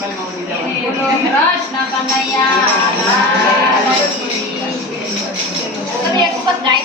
બોલો કૃષ્ણ કનૈયા તમે એક વખત ગાય